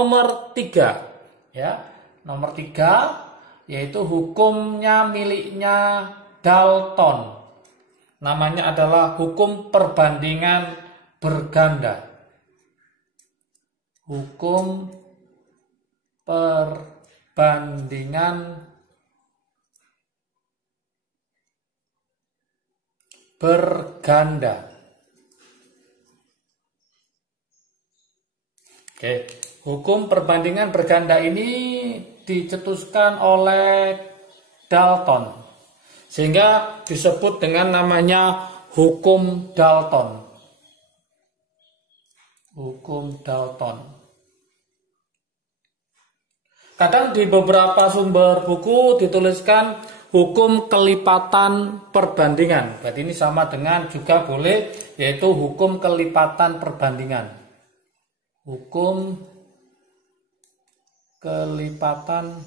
Nomor 3 ya. Nomor 3 yaitu hukumnya miliknya Dalton. Namanya adalah hukum perbandingan berganda. Hukum perbandingan berganda. Oke, hukum perbandingan berganda ini dicetuskan oleh Dalton, sehingga disebut dengan namanya hukum Dalton. Hukum Dalton. Kadang di beberapa sumber buku dituliskan hukum kelipatan perbandingan. Berarti ini sama dengan juga boleh, yaitu hukum kelipatan perbandingan. Hukum kelipatan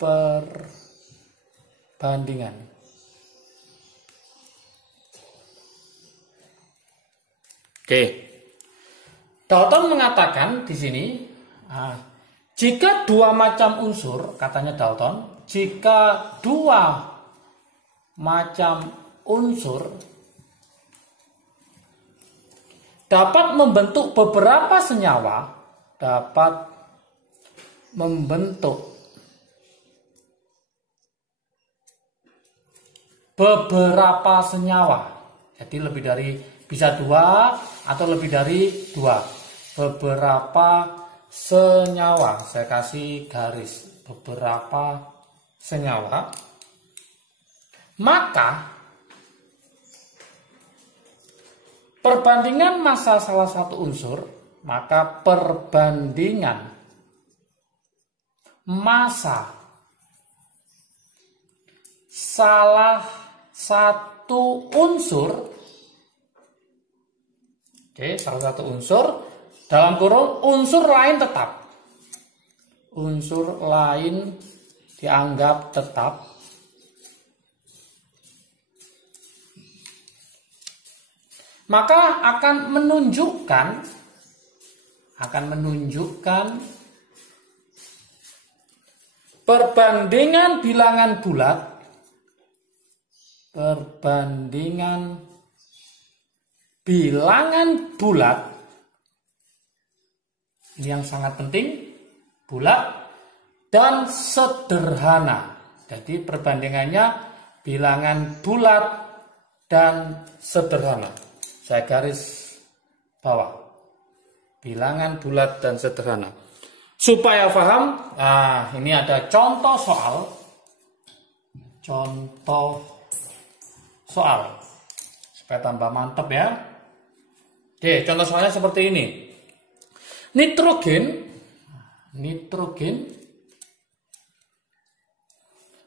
perbandingan. Oke. Dalton mengatakan di sini, jika dua macam unsur, katanya Dalton, jika dua macam unsur dapat membentuk beberapa senyawa, dapat membentuk beberapa senyawa. Jadi lebih dari, bisa 2 atau lebih dari 2. Beberapa senyawa. Saya kasih garis, beberapa senyawa. Maka perbandingan massa salah satu unsur, maka perbandingan massa salah satu unsur, salah satu unsur, dalam kurung unsur lain tetap. Unsur lain dianggap tetap. Maka akan menunjukkan perbandingan bilangan bulat, ini yang sangat penting, bulat dan sederhana. Jadi perbandingannya bilangan bulat dan sederhana. Saya garis bawah, bilangan bulat dan sederhana. Supaya paham, ini ada contoh soal, supaya tambah mantap ya. Oke, contoh soalnya seperti ini. Nitrogen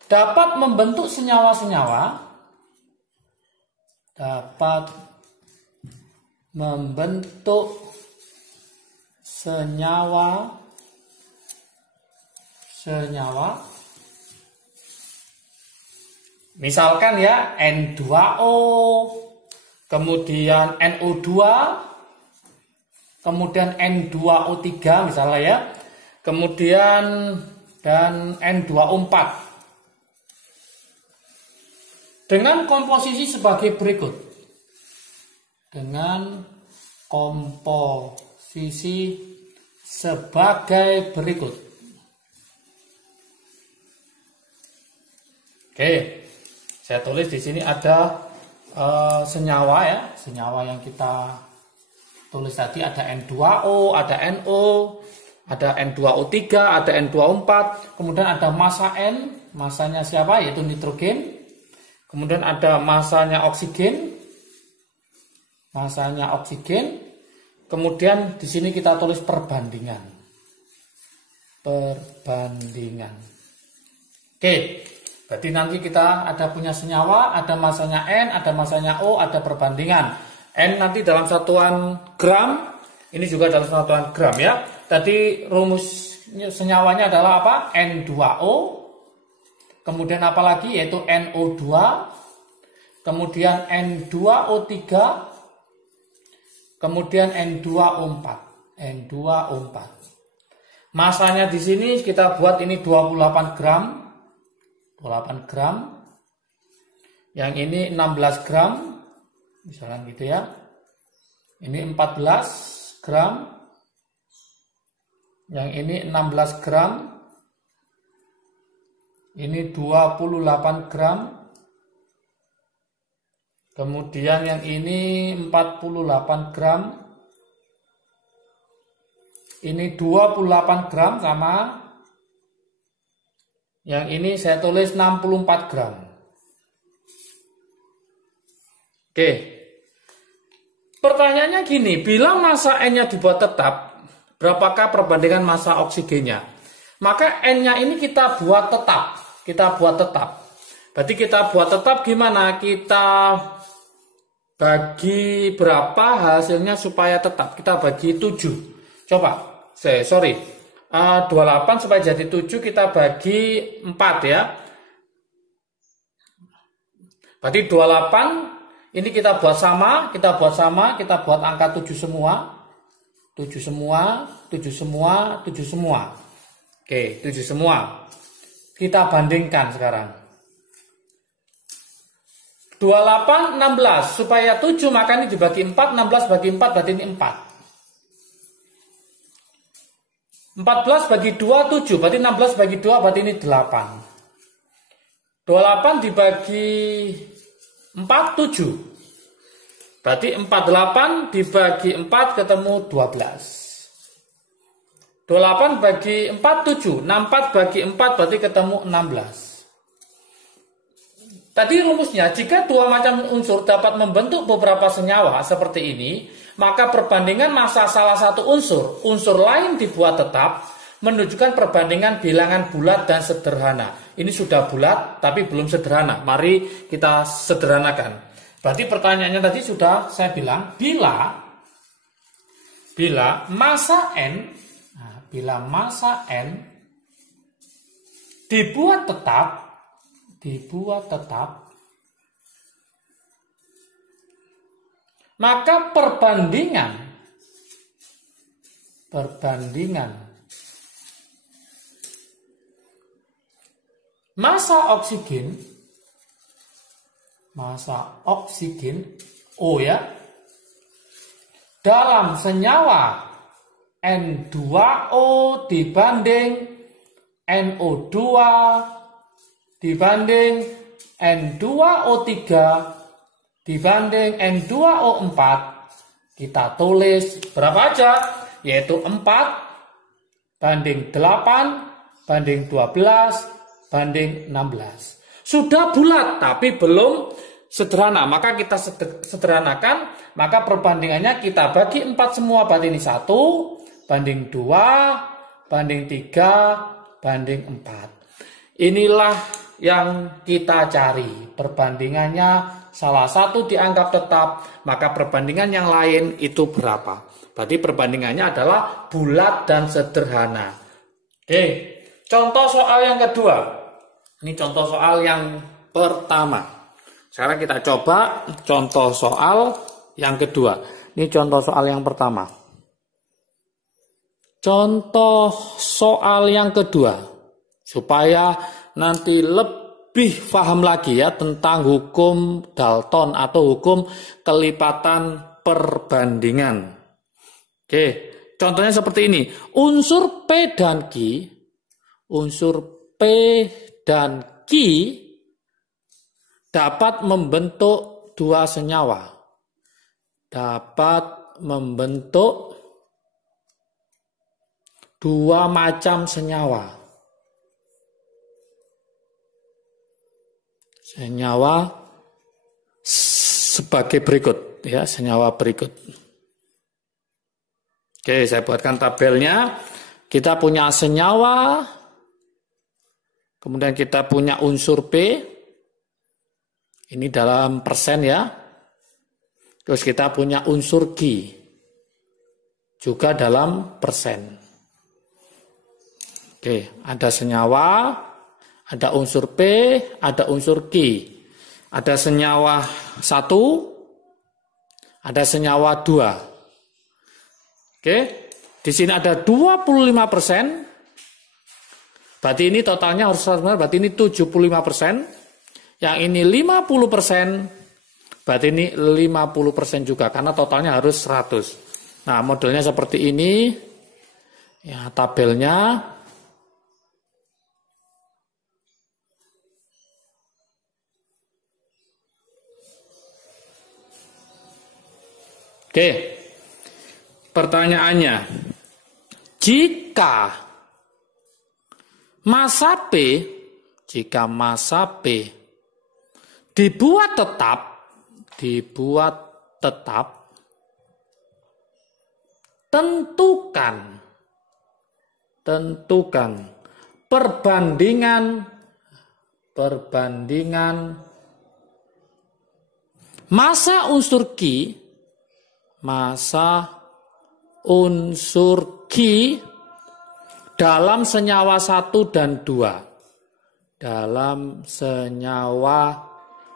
dapat membentuk senyawa-senyawa, misalkan ya N2O, kemudian NO2, kemudian N2O3 misalnya ya, kemudian dan N2O4 dengan komposisi sebagai berikut. Dengan komposisi sebagai berikut. Oke, saya tulis di sini ada senyawa ya, senyawa yang kita tulis tadi ada N2O, ada NO, ada N2O3, ada N2O4, kemudian ada massa N, masanya siapa? Yaitu nitrogen. Kemudian ada masanya oksigen. Kemudian di sini kita tulis perbandingan. Oke, berarti nanti kita ada punya senyawa, ada masanya N, ada masanya O, ada perbandingan. N nanti dalam satuan gram, ini juga dalam satuan gram ya. Tadi rumus senyawanya adalah apa? N2O, kemudian apa lagi? Yaitu NO2, kemudian N2O3, kemudian N2O4. N2O4. Masanya di sini kita buat ini 28 gram. 28 gram. Yang ini 16 gram. Misalnya gitu ya. Ini 14 gram. Yang ini 16 gram. Ini 28 gram. Kemudian yang ini 48 gram. Ini 28 gram sama. Yang ini saya tulis 64 gram. Oke. Pertanyaannya gini, bila massa N-nya dibuat tetap, berapakah perbandingan massa oksigennya? Maka N-nya ini kita buat tetap. Kita buat tetap. Berarti kita buat tetap gimana? Kita bagi berapa hasilnya supaya tetap? Kita bagi 7. Coba. 28 supaya jadi 7 kita bagi 4 ya. Berarti 28 ini kita buat sama, kita buat angka 7 semua. 7 semua, 7 semua, 7 semua. Oke, 7 semua. Kita bandingkan sekarang. 28, 16. Supaya 7 maka ini dibagi 4, 16 bagi 4 berarti ini 4. 14 bagi 2, 7. Berarti 16 bagi 2 berarti ini 8. 28 dibagi 4, 7. Berarti 48 dibagi 4 ketemu 12. 28 bagi 4, 7. 64 bagi 4 berarti ketemu 16. Tadi rumusnya, jika dua macam unsur dapat membentuk beberapa senyawa seperti ini, maka perbandingan massa salah satu unsur lain dibuat tetap, menunjukkan perbandingan bilangan bulat dan sederhana. Ini sudah bulat, tapi belum sederhana. Mari kita sederhanakan. Berarti pertanyaannya tadi sudah saya bilang, bila massa N, dibuat tetap, maka perbandingan massa oksigen O ya dalam senyawa N2O dibanding NO2 dibanding N2O3 dibanding N2O4, kita tulis berapa aja? Yaitu 4 banding 8 banding 12 banding 16. Sudah bulat tapi belum sederhana, maka kita sederhanakan, maka perbandingannya kita bagi 4 semua, berarti ini 1 banding 2 banding 3 banding 4. Inilah yang kita cari, perbandingannya salah satu dianggap tetap, maka perbandingan yang lain itu berapa? Berarti perbandingannya adalah bulat dan sederhana. Oke, contoh soal yang kedua. Ini contoh soal yang pertama. Sekarang kita coba contoh soal yang kedua. Ini contoh soal yang pertama. Contoh soal yang kedua. Supaya nanti lebih paham lagi ya tentang hukum Dalton atau hukum kelipatan perbandingan. Oke, contohnya seperti ini. Unsur P dan Q dapat membentuk dua senyawa. Dapat membentuk dua macam senyawa. Senyawa sebagai berikut ya, senyawa berikut. Oke, saya buatkan tabelnya. Kita punya senyawa, kemudian kita punya unsur P. Ini dalam persen ya. Terus kita punya unsur Q. Juga dalam persen. Oke, ada senyawa, ada unsur P, ada unsur Q. Ada senyawa 1, ada senyawa 2. Oke, di sini ada 25%. Berarti ini totalnya harus 100%, berarti ini 75%. Yang ini 50%, berarti ini 50% juga, karena totalnya harus 100. Nah, modelnya seperti ini. Ya, tabelnya. Oke, pertanyaannya, jika masa P dibuat tetap, tentukan perbandingan massa unsur Q dalam senyawa 1 dan 2. Dalam senyawa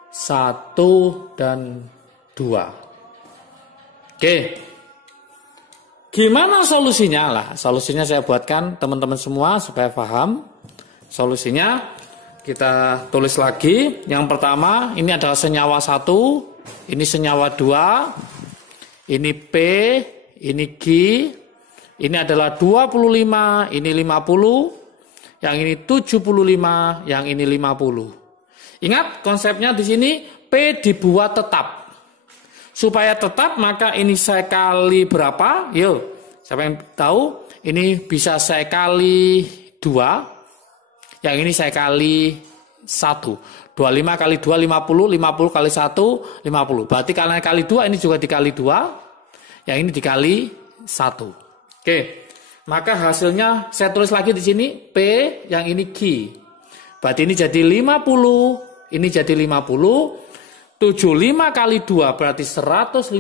1 dan 2. Oke. Gimana solusinya lah? Solusinya saya buatkan teman-teman semua supaya paham. Solusinya kita tulis lagi. Yang pertama, ini adalah senyawa 1, ini senyawa 2, ini P, ini Q, ini adalah 25, ini 50, yang ini 75, yang ini 50. Ingat konsepnya di sini, P dibuat tetap. Supaya tetap, maka ini saya kali berapa? Yuk, siapa yang tahu? Ini bisa saya kali 2, yang ini saya kali 1. 25 kali 2, 50, 50 kali 1, 50. Berarti kalian kali 2, ini juga dikali 2, yang ini dikali 1. Oke, maka hasilnya saya tulis lagi di sini P, yang ini Q. Berarti ini jadi 50, ini jadi 50. 75 kali 2 berarti 150.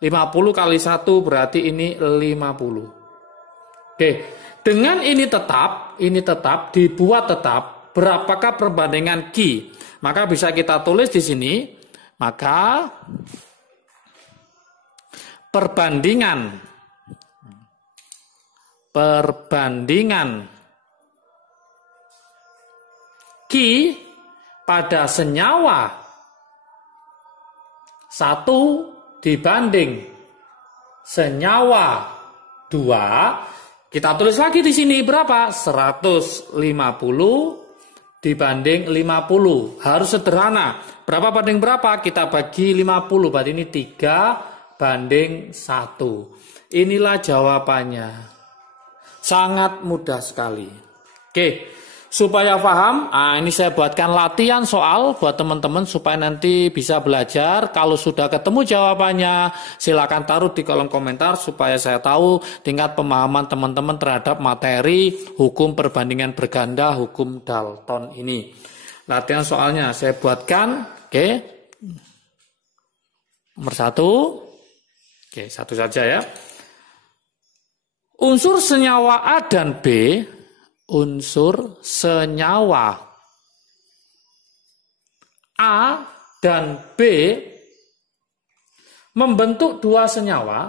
50 kali 1 berarti ini 50. Oke, dengan ini tetap dibuat tetap, berapakah perbandingan Q? Maka bisa kita tulis di sini, maka perbandingan Q pada senyawa 1 dibanding senyawa 2, kita tulis lagi di sini berapa? 150 dibanding 50. Harus sederhana. Berapa banding berapa? Kita bagi 50, berarti ini 3 banding 1. Inilah jawabannya. Sangat mudah sekali. Oke, supaya paham, ini saya buatkan latihan soal buat teman-teman supaya nanti bisa belajar. Kalau sudah ketemu jawabannya, silakan taruh di kolom komentar supaya saya tahu tingkat pemahaman teman-teman terhadap materi hukum perbandingan berganda, hukum Dalton ini. Latihan soalnya saya buatkan. Oke, nomor 1. Oke, satu saja ya. Unsur senyawa A dan B, unsur senyawa A dan B membentuk dua senyawa,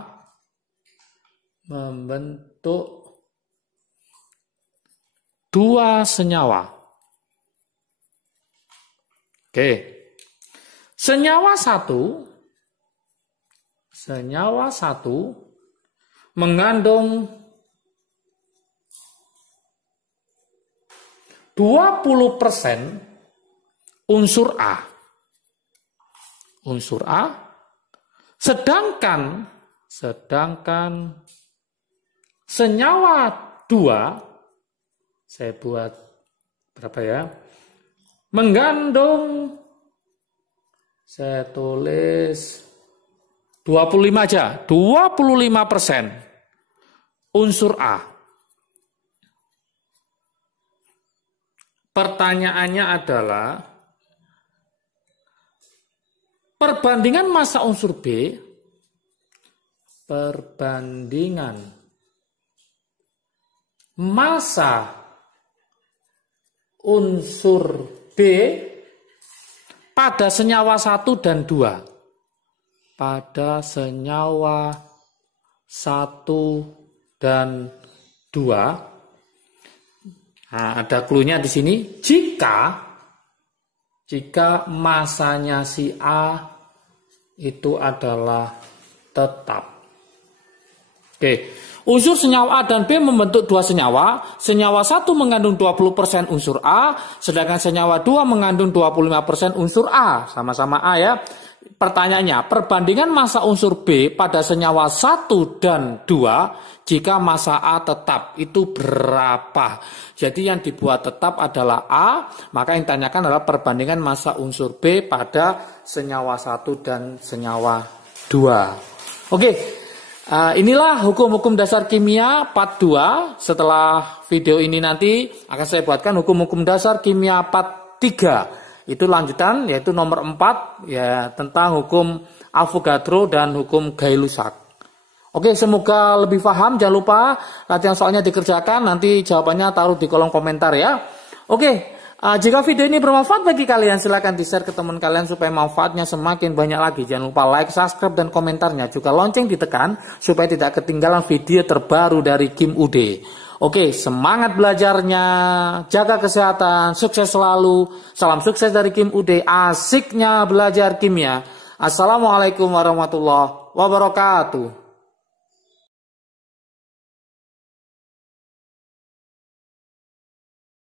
Oke, senyawa satu mengandung 20% unsur A. Sedangkan senyawa 2, saya buat berapa ya? Mengandung, saya tulis 25 aja, 25% unsur A. Pertanyaannya adalah perbandingan massa unsur B, perbandingan massa unsur B pada senyawa 1 dan 2. Pada senyawa 1 dan 2. Nah, ada clue-nya di sini. Jika masanya si A itu adalah tetap. Oke, unsur senyawa A dan B membentuk dua senyawa. Senyawa 1 mengandung 20% unsur A, sedangkan senyawa 2 mengandung 25% unsur A. Sama-sama A ya. Pertanyaannya, perbandingan massa unsur B pada senyawa 1 dan 2 jika massa A tetap itu berapa? Jadi yang dibuat tetap adalah A, maka yang ditanyakan adalah perbandingan massa unsur B pada senyawa 1 dan senyawa 2. Oke, inilah hukum-hukum dasar kimia part 2. Setelah video ini nanti akan saya buatkan hukum-hukum dasar kimia part 3. Itu lanjutan, yaitu nomor 4 ya, tentang hukum Avogadro dan hukum Gay-Lussac. Oke, semoga lebih paham. Jangan lupa latihan soalnya dikerjakan, nanti jawabannya taruh di kolom komentar ya. Oke, jika video ini bermanfaat bagi kalian, silahkan di-share ke teman kalian supaya manfaatnya semakin banyak lagi. Jangan lupa like, subscribe, dan komentarnya. Juga lonceng ditekan supaya tidak ketinggalan video terbaru dari Kim UD. Oke, semangat belajarnya, jaga kesehatan, sukses selalu. Salam sukses dari Kim UD, asiknya belajar kimia. Assalamualaikum warahmatullahi wabarakatuh.